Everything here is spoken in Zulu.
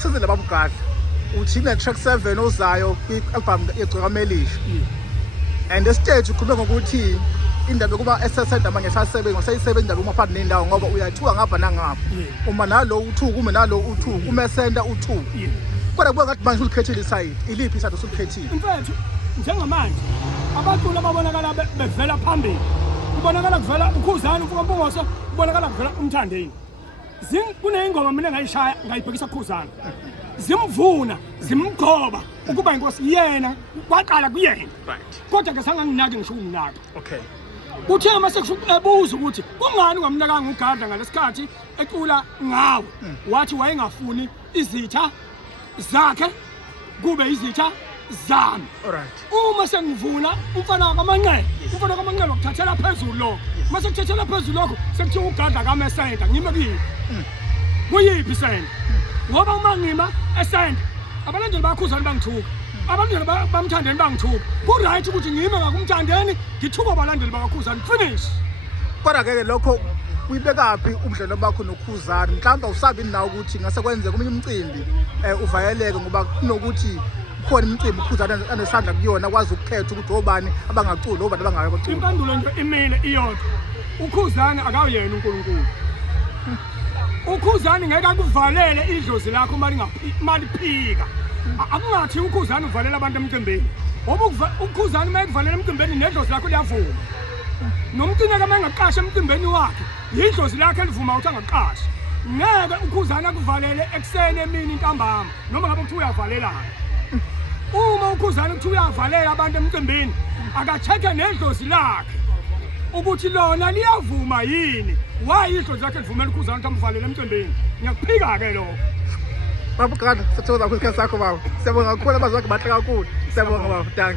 asenzele babugada uthi ne-track 7 ozayo kwi-album yegcweka Melisha and estage ukhulume ngokuthi indaba yokuba esesenda manje sasebenza ngoseyisebenza indaba uma phakathi nendawo ngoba uyathuka ngapha nangapha uma nalo uthuka uma nalo uthuka uma esenda uthuka kodwa kuba ngathi manje ulikhethile isayidi iliphi isayidi usulikhethile mfethu njengamanje abaculi ababonakala bevela phambili kubonakala kuvela uKhuzani ufuka Mpungose kubonakala kuvela uMthandeni kuneyingoma mina ngayishaya ngayibhekisa kuKhuzani zimvuna zimgcoba ukuba inkosi yena kwaqala kuyena kodwa ke sanganginaki ngisho ukunaka okay uthe mase kubuza ukuthi kungani ungamnakanga uGadla ngalesikhathi ecula ngawe wathi wayengafuni izitha zakhe kube izitha zami alright uma sengivuna umfana kaManqele umfana kaManqele wakuthathela phezulu lokho mase kuthathela phezulu lokho sekuthiwa uGadla kaMesenta ngime kuyiphi kuyiphi isenta ngoba uma ngima esenta abalandeli baKhuzani bangithuka abalandeli bamthandeni bangithuka ku right ukuthi ngime ngakumthandeni ngithuka abalandeli bakaKhuzani finish kodwa ke lokho uyibekaphi ubudlelwano bakho noKhuzani mhlawumbe usabi nawo ukuthi ngase kwenzeka umunye umcimbi uvayeleke ngoba kunokuthi khona imicimbi uKhuzani anesandla kuyona kwazi ukukhetha ukuthi obani abangaculi obani abangakaculi impendulo nje imile iyodwa uKhuzani akawuyena uNkulunkulu uKhuzani ngeke akuvalele idlozi lakho maliphika akungathi uKhuzani uvalela abantu emcimbini ngoba uKhuzani mayekuvalela emcimbini nedlozi lakho liyavuma nomcineka mangaqasha emcimbini wakhe idlozi lakhe livuma ukuthi angaqasha ngeke uKhuzani akuvalele eksene emini intambama noma ngabe kuthiwa uyavalelana uma uKhuzani kuthiwa uyavalela abantu emcimbini akacheke nedlozi lakhe ukuthi lona liyavuma yini why idlozi lakhe livumela uKhuzani ukuthi amvalele emcimbini ngiyakuphika ke lokho babugada sithola kwisikhathi sakho baba siyabonga kakhulu abazwakhe bahle kakhulu siyabonga baba thank